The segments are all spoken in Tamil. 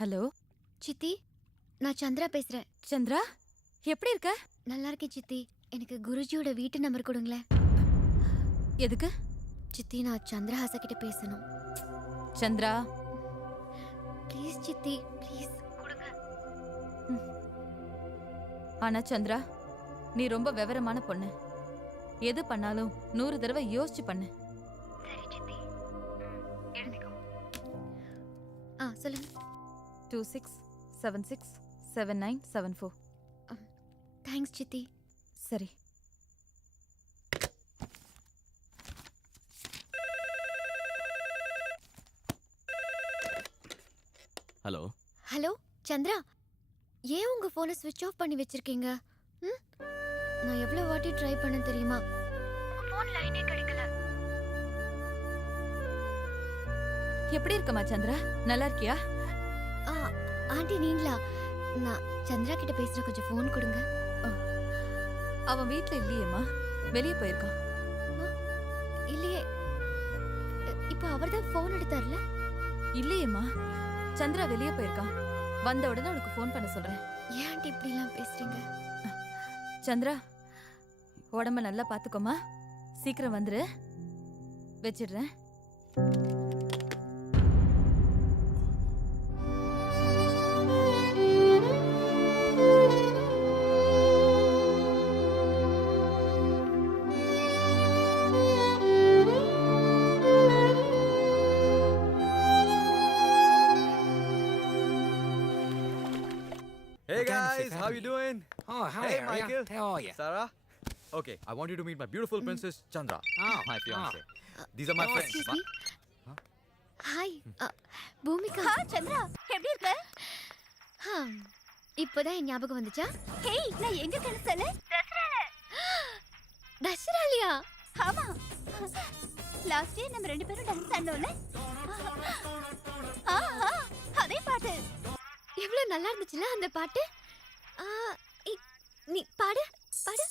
ஹலோ சித்தி, நான் சந்திரா பேசுறேன். சந்திரா, எப்படி இருக்க? நல்லா இருக்கேன் சித்தி. எனக்கு குருஜியோட வீட்டு நம்பர் கொடுங்களேன். எதுக்கு? சித்தி, நான் சந்திரஹாச கிட்ட பேசணும். சந்திரா, ப்ளீஸ் சித்தி, ப்ளீஸ் கொடுங்க. ஆனா சந்திரா, நீ ரொம்ப விவரமான பொண்ணு. எது பண்ணாலும் 100 தடவை யோசிச்சு பண்ணு. சரி சித்தி, எழுதிக்கோ. சொல்லுங்க. 26767974. தேங்க்ஸ் சித்தி. சரி. ஹலோ ஹலோ சந்திரா, ஏன் உங்க போனை ஸ்விட்ச் ஆஃப் பண்ணி வச்சிருக்கீங்க? நான் எவ்வளவு வாட்டி ட்ரை பண்ண தெரியுமா? போன் லைனே கிடைக்கல. எப்படி இருக்கமா சந்திரா? நல்லா இருக்கியா? ஆண்டி நீங்களா? நான் சந்திரா கிட்ட பேசுற, கொஞ்சம் போன் கொடுங்க. அவன் வீட்ல இல்லையேம்மா, வெளியே போயிருக்கான். இல்லையே, இப்போ அவர்தான் போன் எடுத்தார்ல. இல்லையேம்மா, சந்திரா வெளியே போயிருக்கான். வந்த உடனே உனக்கு ஃபோன் பண்ண சொல்றேன். ஏன் ஆண்டி இப்படி எல்லாம் பேசுறீங்க? சந்திரா, உடம்ப நல்லா பாத்துக்கோமா. சீக்கிரம் வந்துரு. வச்சிடுறேன். Hey guys, how you doing? Oh, hi. Hey Michael. How are you? Sarah. Okay, I want you to meet my beautiful princess Chandra, Oh, my fiancée. These are my friends. Excuse me. Hi, Bhoomika. Chandra, எப்படி இருக்க? இப்போதான் என் ஞாபகம் வந்துச்சா? ஹேய், நான் எங்க இருக்கேன்னு சொல்லு. தசராலியா? ஆமா, லாஸ்ட் இயர் நம்ம 2 பேரும் டான்ஸ் ஆடணும்ல. அதே பாட்டு எவ்வளவு நல்லா இருந்துச்சுல அந்த பாட்டு. நீ பாடு பாடு.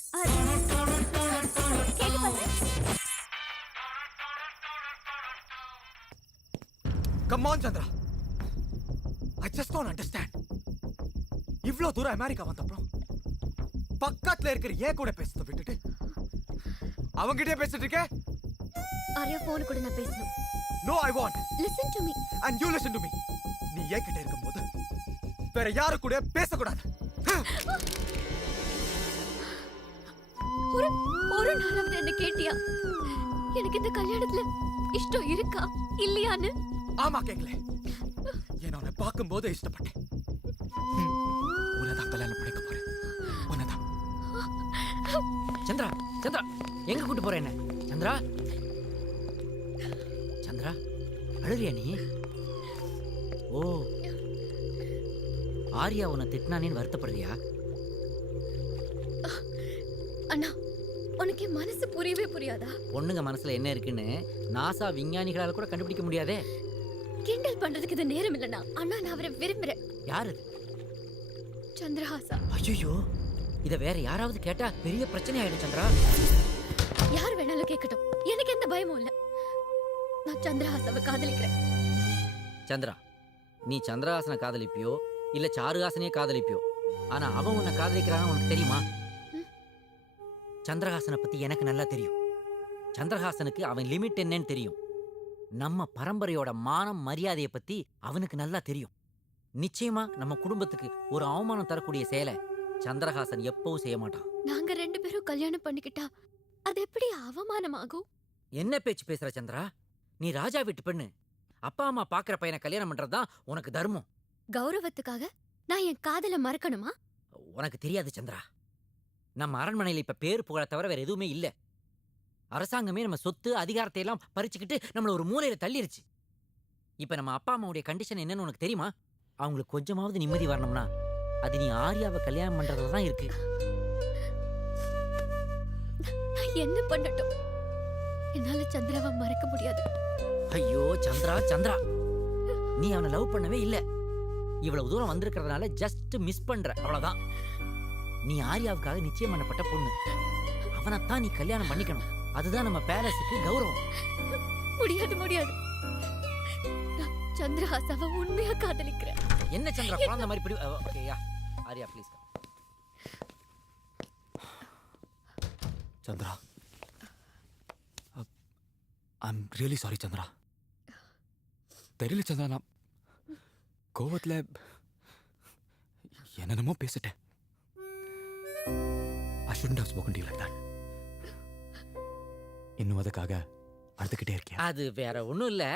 கேட்டு பாரு. Come on Chandra. I just don't understand. இவ்ளோ தூரம் அமெரிக்கா வந்தப்புறம் பக்கத்துல இருக்கிற ஏன் கூட பேசுறத விட்டுட்டு அவங்கிட்டே பேசிட்டு இருக்க? ஆரியா போன் கூட நான் பேசணும். No, I want. Listen to me. And you listen to me. நீ ஏன் கிட்ட இருக்கும்போது வேற யாரு கூட பேசக்கூடாது. ஒரு நாளாவது என்ன கேட்டியா? எனக்கு இந்த கல்யாணத்துல இஷ்டம் இருக்கா இல்லையான்னு? ஆமா கேக்கல. ஏன்னா உன்னை பார்க்கும்போது இஷ்டப்பட்டேன். உன்னதான் கல்யாணம் பண்ணிக்க போறேன். உன்னதான். சந்திரா, சந்திரா, எங்க கூட்டு போற என்ன? சந்திரா, சந்திரா, அழுறியா நீ? ஓ, ஆரியா உன்னை திட்டினானேன்னு வருத்தப்படுறியா? அண்ணா, உனக்கு மனசு புரியவே புரியாதா? பொண்ணுங்க மனசுல என்ன இருக்குன்னு நாசா விஞ்ஞானிகளால கூட கண்டுபிடிக்க முடியாதே. கிண்டல் பண்றதுக்கு இது நேரம் இல்லைண்ணா. அண்ணா, நான் அவரை விரும்புறேன். யாரு? சந்திரஹாசா. ஐயோ, இத வேற யாராவது கேட்டா பெரிய பிரச்சனை ஆயிடும் சந்திரா. யார் வேணாலும் கேட்கட்டும், எனக்கு எந்த பயமும் இல்ல. நான் சந்திரஹாசாவை காதலிக்கிறேன். சந்திரா, நீ சந்திரஹாசனை காதலிப்பியோ இல்ல சாருஹாசனையே காதலிப்பியோ, ஆனா அவன் உன்னை காதலிக்கிறான்னு உனக்கு தெரியுமா? சந்திரஹாசனை பத்தி எனக்கு நல்லா தெரியும். சந்திரஹாசனுக்கு அவன் லிமிட் என்னன்னு தெரியும். நம்ம பரம்பரையோட மானம் மரியாதையை பத்தி அவனுக்கு நல்லா தெரியும். நிச்சயமா நம்ம குடும்பத்துக்கு ஒரு அவமானம் தரக்கூடிய செயலை சந்திரஹாசன் எப்பவும் செய்ய மாட்டான். நாங்க 2 பேரும் கல்யாணம் பண்ணிக்கிட்டா அது எப்படி அவமானமாகும்? என்ன பேச்சு பேசுற சந்திரா? நீ ராஜா வீட்டு பெண்ணு. அப்பா அம்மா பாக்குற பையனை கல்யாணம் பண்றதுதான் உனக்கு தர்மம். கௌரவத்துக்காக நான் என் காதல மறக்கணுமா? உனக்கு தெரியாது சந்திரா, நம்ம அரண்மனையில இப்ப பேரு புகழ தவிர வேற எதுவுமே இல்ல. அரசாங்கமே நம்ம சொத்து அதிகாரத்தை எல்லாம் பறிச்சுக்கிட்டு நம்மள ஒரு மூலையில தள்ளிருச்சு. இப்ப நம்ம அப்பா அம்மாவுடைய கண்டிஷன் என்னன்னு உனக்கு தெரியுமா? அவங்களுக்கு கொஞ்சமாவது நிம்மதி வரணும்னா அது நீ ஆரியாவை கல்யாணம் பண்றதுல தான் இருக்கு. நான் என்ன பண்ணட்டும்? என்னால சந்திராவை மறக்க முடியாது. ஐயோ சந்திரா, சந்திரா, நீ அவனை லவ் பண்ணவே இல்ல. இவ்வளவு தூரம் வந்திருக்கிறதுனால ஜஸ்ட் மிஸ் பண்ற, அவ்வளவுதான். நீ ஆரியாவுக்காக நிச்சயம் பண்ணப்பட்ட பொண்ணு. அவனைத்தான் நீ கல்யாணம் பண்ணிக்கணும். அதுதான் நம்ம பேலஸுக்கு கௌரவம். முடியாது முடியாது. நான் சந்திரஹாசாவை உண்மையா காதலிக்கிறேன். என்ன சந்திரா குழந்தை மாதிரி பிடி okay yeah Arya please Chandra I'm really sorry Chandra. தெரியல சந்திரா, நான் கோவத்தில் என்னென்னமோ பேசிட்டேன். I shouldn't have spoken to you like that. இன்னும் அதுக்காக அழுதுகிட்டே இருக்கியா? அது வேற ஒன்றும் இல்லை.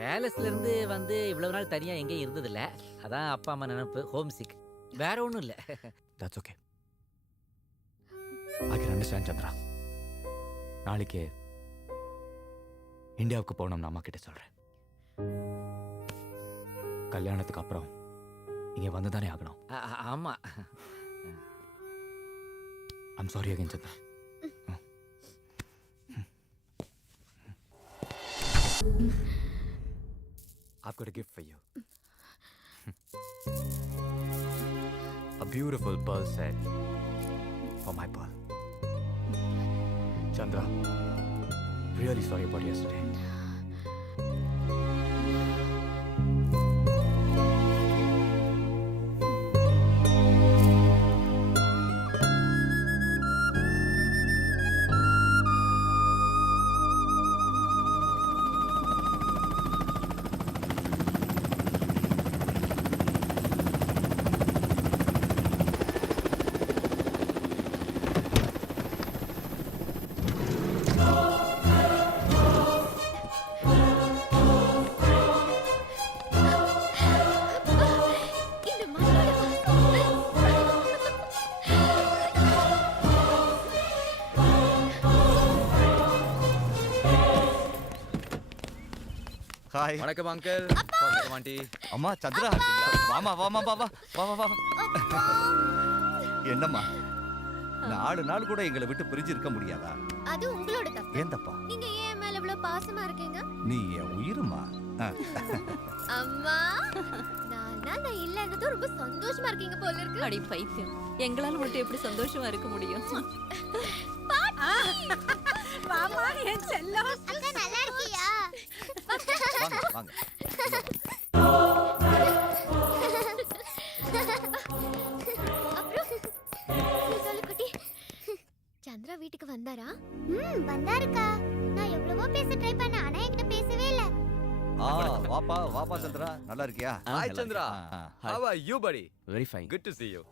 பேலஸ்ல இருந்து வந்து இவ்வளவு நாள் தனியா எங்கேயும் இருந்ததில்ல, அதான் அப்பா அம்மா நினைப்பு, ஹோம் சிக், வேற ஒன்றும் இல்லை. That's okay. I can understand Chandra. நாளைக்கு இந்தியாவுக்கு போகணும்னு அம்மா கிட்ட சொல்றேன். கல்யாணத்துக்கு அப்புறம் இங்க வந்து தானே ஆகணும். ஆமா. I'm sorry again Chandra. I've got a gift for you. A beautiful pearl set for my pearl. Chandra, really sorry about yesterday. இந்த மண்ணோட ஹாய். வணக்கம் அங்கிள். வணக்கம் ஆண்டி. அம்மா சந்திரா, வாமா வாமா வாமா வாமா வா. என்னம்மா, 4 நாள் கூட எங்களை விட்டு பிரிஞ்சு இருக்க முடியாதா? அது உங்களோட தப்பு. ஏன் தப்பா? நீங்க ஏன் என் மேல இவ்வளவு பாசமா இருக்கீங்க? நீ என் உயிருமா. அம்மா, நான் இல்லன்னதும் ரொம்ப சந்தோஷமா இருக்கீங்க போல இருக்கு. அடி பைத்தியம், எங்களால மட்டும் எப்படி சந்தோஷமா இருக்க முடியும்? மாமா என் செல்லம். அக்கா நல்லா இருக்கியா? வாங்க வாங்க. சந்திரா வீட்டுக்கு வந்தாரா? வந்தாருக்கா. நான் எவ்வளவோ பேச ட்ரை பண்ணேன், ஆனா என்கிட்ட பேசவே இல்ல. வாப்பா வாப்பா சந்திரா, நல்லா இருக்கியா? Hi Chandra. How are you buddy? Very fine. Good to see you.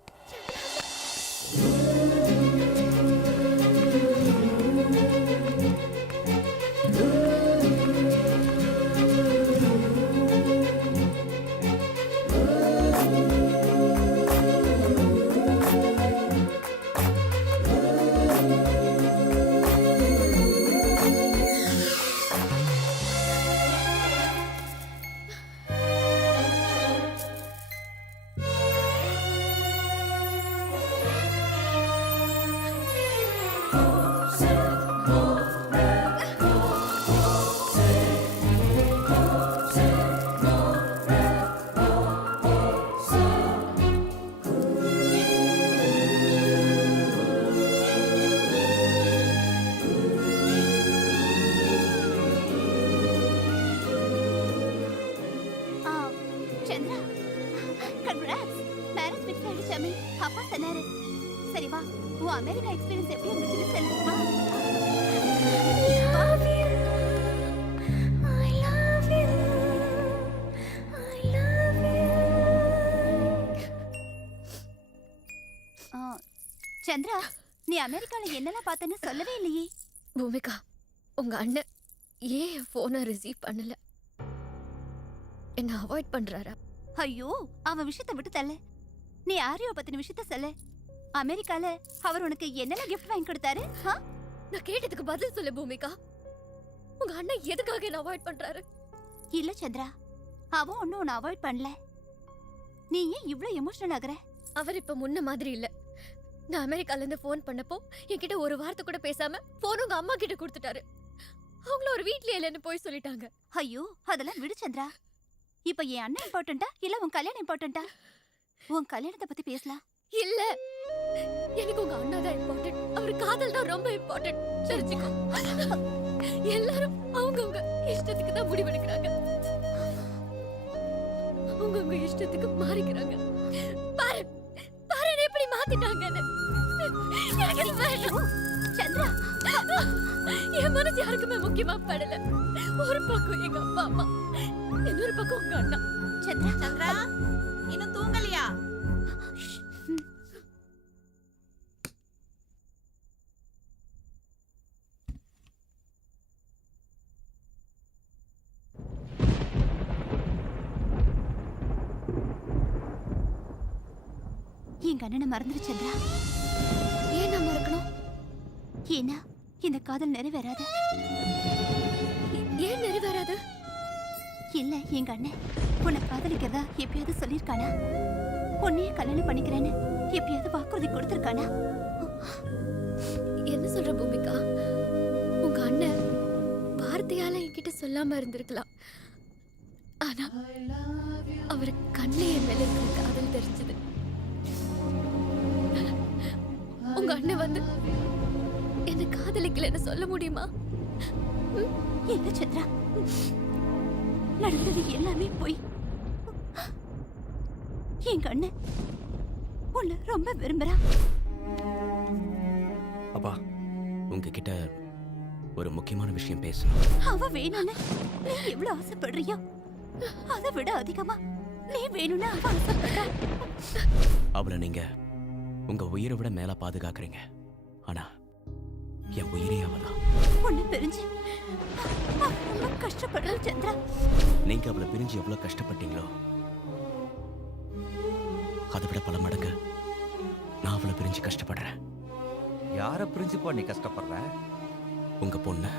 Chandra, congrats. Marriage fix ஆயிடுச்சாமே. அப்பா சொன்னாரு. சரி வா, உன் அமெரிக்கா எக்ஸ்பீரியன்ஸ் எப்படி இருந்துச்சுன்னு சொல்லு. வா. சந்திரா, நீ அமெரிக்கால என்னெல்லாம் பார்த்தேன்னு சொல்லவே இல்லையே. பூமிகா, உங்க அண்ணன் ஏன் என் போனை ரிசீவ் பண்ணல? என்ன அவாய்ட் பண்றாரா? ஐயோ, அவன் விஷயத்தை விட்டு தள்ள. நீ ஆரியோ பத்தின விஷயத்த சொல்ல. அமெரிக்கால அவர் உனக்கு என்னெல்லாம் கிஃப்ட் வாங்கி கொடுத்தாரு? நான் கேட்டதுக்கு பதில் சொல்லு பூமிகா. உங்க அண்ணன் எதுக்காக என்ன அவாய்ட் பண்றாரு? இல்ல சந்திரா, அவன் ஒன்னும் உன்னை அவாய்ட் பண்ணல. நீ ஏன் இவ்ளோ எமோஷனல் ஆகுற? அவர் இப்ப முன்ன மாதிரி இல்ல. நான் அமெரிக்கால இருந்து போன் பண்ணப்போ என்கிட்ட ஒரு வார்த்தை கூட பேசாம போன் உங்க அம்மா கிட்ட கொடுத்துட்டாரு. அவங்கள ஒரு வீட்லயே இல்லைன்னு போய் சொல்லிட்டாங்க. ஐயோ, அதெல்லாம் விடு சந்திரா. இப்ப என் அண்ணன் இம்பார்ட்டண்டா இல்ல உன் கல்யாணம் இம்பார்ட்டண்டா? உன் கல்யாணத்தை பத்தி பேசலாம். இல்ல, எனக்கு உங்க அண்ணா தான் இம்பார்ட்டன்ட். அவர் காதல் தான் ரொம்ப இம்பார்ட்டன்ட். தெரிஞ்சுக்கோ. எல்லாரும் அவங்கவங்க இஷ்டத்துக்கு தான் முடிவெடுக்கிறாங்க. உங்க அவங்கவுங்க இஷ்டத்துக்கு மாறிக்கிறாங்க. பாரு பாரு என்னை எப்படி மாத்திட்டாங்கன்னு. எனக்கு இது வேணும். சந்திரா, என் மனசு யாருக்குமே முக்கியமா படல. ஒரு பக்கம் எங்க அப்பா அம்மா, இன்னொரு பக்கம் உங்க அண்ணா. சந்திரா, சந்திரா இன்னும் தூங்கலையா? எங்க அண்ணனை மறந்துரு சந்திரா. ஏன் நான் மறக்கணும்? ஏன்னா இந்த காதல் நிறைவேறாது. ஏன் நிறைவேறாது? இல்ல, எங்க அண்ணன் உன்னை காதலிக்கிறதா எப்பயாவது சொல்லிருக்கானா? உன்னையே கல்யாணம் பண்ணிக்கிறேன்னு எப்பயாவது வாக்குறுதி கொடுத்திருக்கானா? என்ன சொல்ற பூமிகா? உங்க அண்ணன் வார்த்தையால என்கிட்ட சொல்லாம இருந்திருக்கலாம். ஆனா அவர் கண்ணிலே என் மேல இருக்கிற காதல் தெரிஞ்சது. உங்க அண்ணன் வந்து என்ன காதலிக்கலன்னு சொல்ல முடியுமா? இல்ல சந்திரா, நடந்தது எல்லாமே போய். எங்க அண்ணன் உன்னை ரொம்ப விரும்புறா. அப்பா உங்ககிட்ட ஒரு முக்கியமான விஷயம் பேசணும். அவ வேணும்னு நீ எவ்வளவு ஆசைப்படுறியோ அதை விட அதிகமா நீ வேணும்னு அவ ஆசைப்படுறா. அவளை நீங்க உங்க உயிரை விட மேல பாதுகாக்கிறீங்க. ஆனா என் உயிரே அவதான். உன்னை பிரிஞ்சு அவ ரொம்ப கஷ்டப்படுறா சந்திரா. நீங்க அவளை பிரிஞ்சு எவ்வளவு கஷ்டப்பட்டீங்களோ அதை விட பல மடங்கு நான் அவளை பிரிஞ்சு கஷ்டப்படுறேன். யார பிரின்சிப்பா நீ கஷ்டப்படுற? உங்க பொண்ணு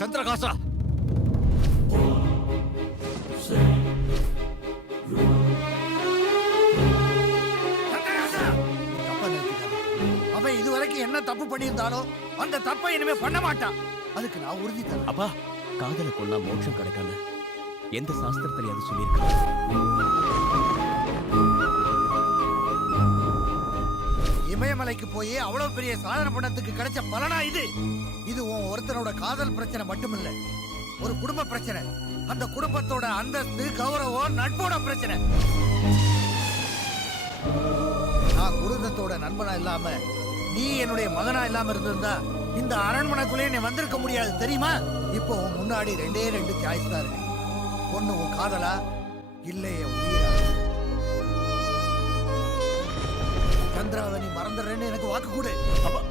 சந்திரகாசா. அவன் இதுவரைக்கும் என்ன தப்பு பண்ணியிருந்தாலோ அந்த தப்பை இனிமே பண்ண மாட்டான். அதுக்கு நான் உறுதி தரேன். அப்பா காதலை கொண்டா மோட்சம் கிடைக்காம எந்த சாஸ்திரத்திலையாவது சொல்லியிருக்காங்க? இமயமலைக்கு போய் அவ்வளவு பெரிய சாதனை பண்ணதுக்கு கிடைச்ச பலனா இது? இது உன் ஒருத்தனோட காதல் பிரச்சனை மட்டுமில்ல, ஒரு குடும்ப பிரச்சனை. அந்த குடும்பத்தோட அந்தஸ்து, கௌரவம், நட்போட பிரச்சனை. நான் குருதத்தோட நண்பனா இல்லாம நீ என்னுடைய மகனா இல்லாம இருந்திருந்தா இந்த அரண்மனைக்குள்ளே நீ வந்திருக்க முடியாது, தெரியுமா? இப்போ உன் முன்னாடி ரெண்டே ரெண்டு சாய்ஸ் தான் இருக்கு. ஒண்ணு உன் காதலா, இல்ல என் உயிரா. சந்திராவை நீ மறந்துடுறேன்னு எனக்கு வாக்கு கொடு. அப்பா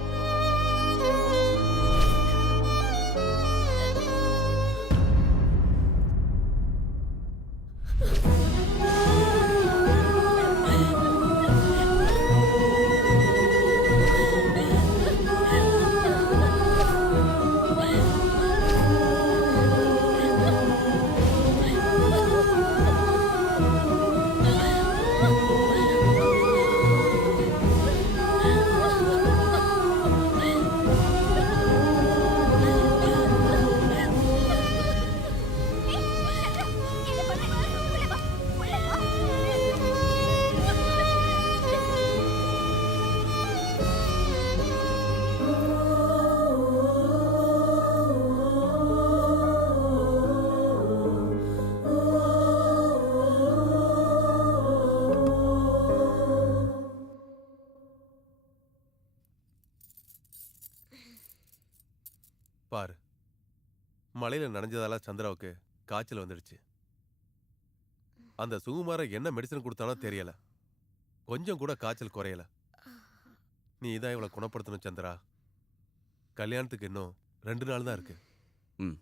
பாரு, மழையில நனைஞ்சதால சந்திராவுக்கு காய்ச்சல் வந்துடுச்சு. அந்த சுகுமார என்ன மெடிசன் கொடுத்தானோ தெரியல, கொஞ்சம் கூட காய்ச்சல் குறையல. நீ இதான் இவளை குணப்படுத்தணும் சந்திரா. கல்யாணத்துக்கு இன்னும் 2 நாள் தான் இருக்கு. ம்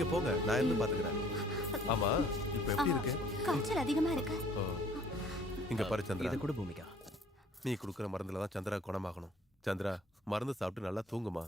நீங்க போங்க, நான் இருந்து பாத்துக்கிறேன். ஆமா, இப்ப எப்படி இருக்கு? காய்ச்சல் அதிகமா இருக்கு. ஓ, இங்க பாரு சந்திரா, இது கூட பூமிகா. நீ கொடுக்குற மருந்துல தான் சந்திரா குணமாகணும். சந்திரா, மருந்து சாப்பிட்டு நல்லா தூங்குமா.